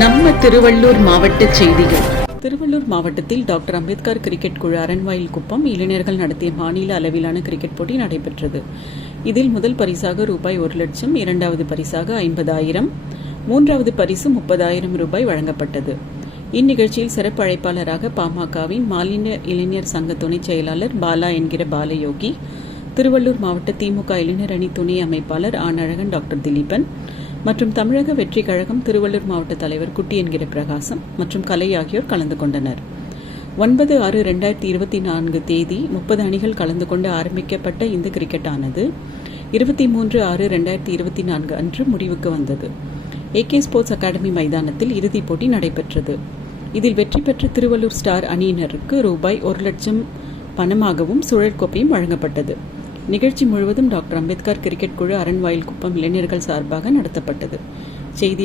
நம்ம திருவள்ளூர் மாவட்ட செய்திகள். திருவள்ளூர் மாவட்டத்தில் டாக்டர் அம்பேத்கர் கிரிக்கெட் குழு அரண்வாயில் குப்பம் இளைஞர்கள் நடத்திய மாநில அளவிலான கிரிக்கெட் போட்டி நடைபெற்றது. இதில் முதல் பரிசாக ரூபாய் 1,00,000, இரண்டாவது பரிசாக 50,000, மூன்றாவது பரிசு 30,000 ரூபாய் வழங்கப்பட்டது. இந்நிகழ்ச்சியில் சிறப்பு அழைப்பாளராக பாமகவின் மாநில இளைஞர் சங்க துணை செயலாளர் பாலா என்கிற பாலயோகி, திருவள்ளூர் மாவட்ட திமுக இளைஞர் அணி துணை அமைப்பாளர் ஆனழகன் டாக்டர் திலீபன் மற்றும் தமிழக வெற்றி கழகம் திருவள்ளூர் மாவட்ட தலைவர் குட்டி என்கிற பிரகாசம் மற்றும் கலை ஆகியோர் கலந்து கொண்டனர். 9/6/2024 தேதி 30 அணிகள் கலந்து கொண்டு ஆரம்பிக்கப்பட்ட இந்த கிரிக்கெட் ஆனது 23/6/2024 அன்று முடிவுக்கு வந்தது. AK ஸ்போர்ட்ஸ் அகாடமி மைதானத்தில் இறுதிப் போட்டி நடைபெற்றது. இதில் வெற்றி பெற்ற திருவள்ளூர் ஸ்டார் அணியினருக்கு ரூபாய் 1,00,000 பணமாகவும் சுழல் கோப்பையும் வழங்கப்பட்டது. நிகழ்ச்சி முழுவதும் டாக்டர் அம்பேத்கர் கிரிக்கெட் குழு அரண்வாயில் குப்பம் இளைஞர்கள் சார்பாக நடத்தப்பட்டது. செய்தி